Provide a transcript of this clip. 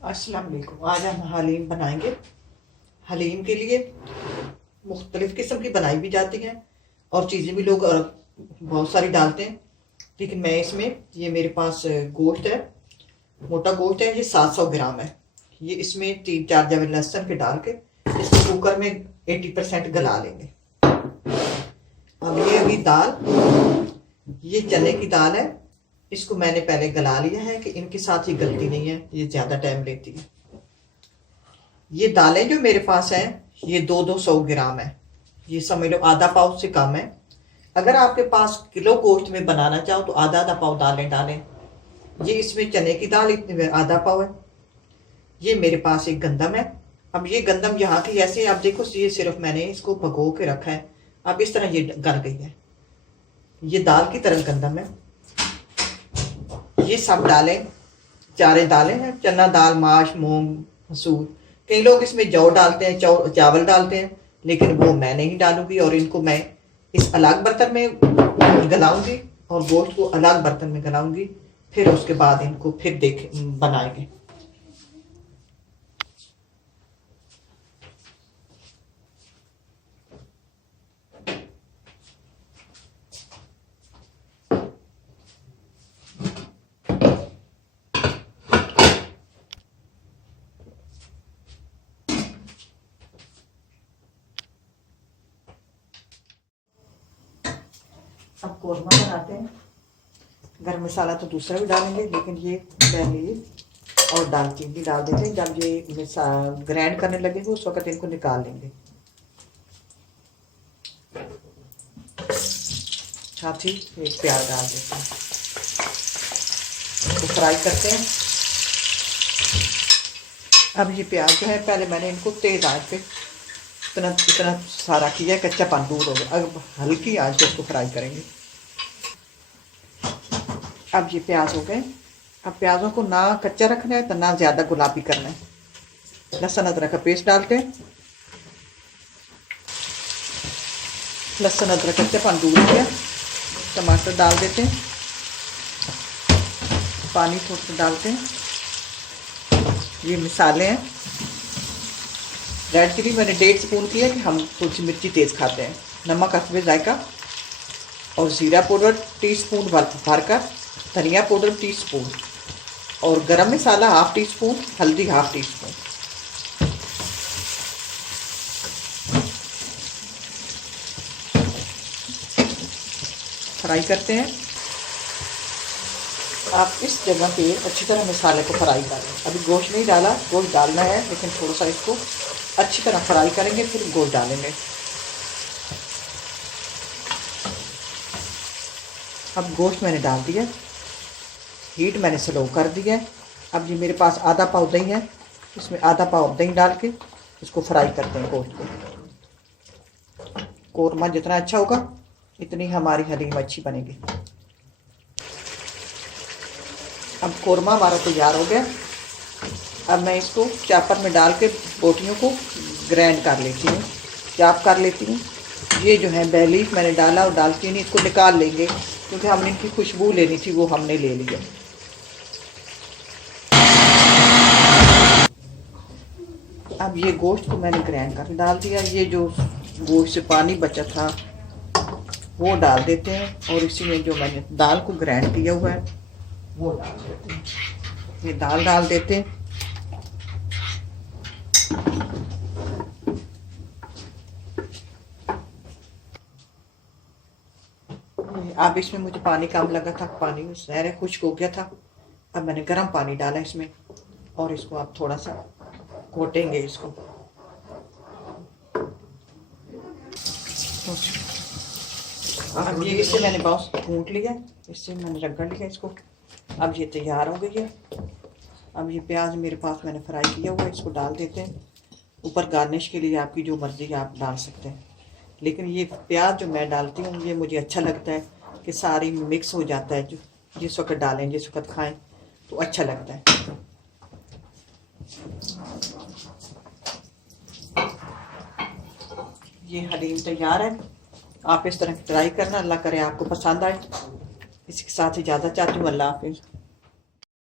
अस्सलाम वालेकुम। आज हम हलीम बनाएंगे। हलीम के लिए मुख्तलिफ किस्म की बनाई भी जाती हैं और चीज़ें भी लोग बहुत सारी डालते हैं, लेकिन मैं इसमें ये मेरे पास गोश्त है, मोटा गोश्त है, ये 700 ग्राम है। ये इसमें 3-4 जवे लहसुन के डाल के इसको कुकर में 80% गला लेंगे। अब ये अभी दाल, ये चने की दाल है, इसको मैंने पहले गला लिया है कि इनके साथ ही गलती नहीं है, ये ज़्यादा टाइम लेती है। ये दालें जो मेरे पास हैं ये 200 ग्राम है, ये समझ लो आधा पाव से कम है। अगर आपके पास किलो गोश्त में बनाना चाहो तो आधा आधा पाव दालें डालें। ये इसमें चने की दाल इतने आधा पाव है। ये मेरे पास एक गंदम है। अब ये गंदम यहाँ की ऐसे आप देखो, ये सिर्फ मैंने इसको भगो के रखा है, अब इस तरह ये गल गई है। ये दाल की तरह गंदम है। ये सब दालें, चारे दालें हैं, चना दाल, माश, मूंग, मसूर। कई लोग इसमें जौ डालते हैं, चावल डालते हैं, लेकिन वो मैं नहीं डालूंगी। और इनको मैं इस अलग बर्तन में गलाऊंगी और गोश्त को अलग बर्तन में गलाऊंगी। फिर उसके बाद इनको फिर बनाएंगे। अब कोरमा बनाते हैं। गरम मसाला तो दूसरा भी डालेंगे, लेकिन ये पहले और दालचीनी डाल देते हैं। जब ये ग्राइंड करने लगेंगे उस वक्त इनको निकाल लेंगे। साथ ही एक प्याज डाल देते हैं, तो फ्राई करते हैं। अब ये प्याज जो है, पहले मैंने इनको तेज आंच पे इतना सारा किया, कच्चापन दूर हो गया। अब हल्की आंच पे इसको फ्राई करेंगे। अब ये प्याज हो गए। अब प्याजों को ना कच्चा रखना है तो ना ज़्यादा गुलाबी करना है। लहसुन अदरक का पेस्ट डालते हैं। लहसुन अदरक कच्चापन दूर हो गया। टमाटर डाल देते हैं, पानी थोड़ा सा डालते हैं। ये मसाले हैं। रेड चिली मैंने 1.5 स्पून की है कि हम थोड़ी सी मिर्ची तेज़ खाते हैं। नमक हस्बे जायका और ज़ीरा पाउडर टीस्पून भरकर, धनिया पाउडर टीस्पून और गरम मसाला 1/2 टीस्पून, हल्दी 1/2 टीस्पून। फ्राई करते हैं। आप इस जगह पे अच्छी तरह मसाले को फ्राई कर लें। अभी गोश्त नहीं डाला, गोश्त डालना है, लेकिन थोड़ा सा इसको अच्छी तरह फ्राई करेंगे, फिर गोश्त डालेंगे। अब गोश्त मैंने डाल दिया, हीट मैंने स्लो कर दिया है। अब ये मेरे पास आधा पाव दही है, इसमें आधा पाव दही डाल के इसको फ्राई करते हैं गोश्त को। कोरमा जितना अच्छा होगा इतनी हमारी हलीम अच्छी बनेगी। अब कोरमा हमारा तैयार हो गया। अब मैं इसको चापर में डाल के बोटियों को ग्राइंड कर लेती हूँ, चाप कर लेती हूँ। ये जो है बे लीफ मैंने डाला और दालचीनी, इसको निकाल लेंगे क्योंकि हमने इनकी खुशबू लेनी थी, वो हमने ले लिया। अब ये गोश्त को मैंने ग्राइंड कर डाल दिया। ये जो गोश्त से पानी बचा था वो डाल देते हैं और इसी में जो मैंने दाल को ग्राइंड किया हुआ है वो डाल देते हैं। ये दाल डाल देते हैं। अब इसमें मुझे पानी कम लगा था, पानी ज़्यादा खुश्क हो गया था। अब मैंने गर्म पानी डाला इसमें और इसको आप थोड़ा सा घोटेंगे इसको। अब ये इससे मैंने बहुत घूट लिया, इससे मैंने रगड़ लिया इसको। अब ये तैयार हो गई है। अब ये प्याज मेरे पास मैंने फ्राई किया हुआ है, इसको डाल देते हैं। ऊपर गार्निश के लिए आपकी जो मर्ज़ी आप डाल सकते हैं, लेकिन ये प्याज जो मैं डालती हूँ ये मुझे अच्छा लगता है कि सारी मिक्स हो जाता है। जो जिस वक्त डालें, जिस वक्त खाएं तो अच्छा लगता है। ये हलीम तैयार है। आप इस तरह ट्राई करना। अल्लाह करे आपको पसंद आए। इसके साथ इजाज़त चाहती हूँ। अल्लाह हाफिज़।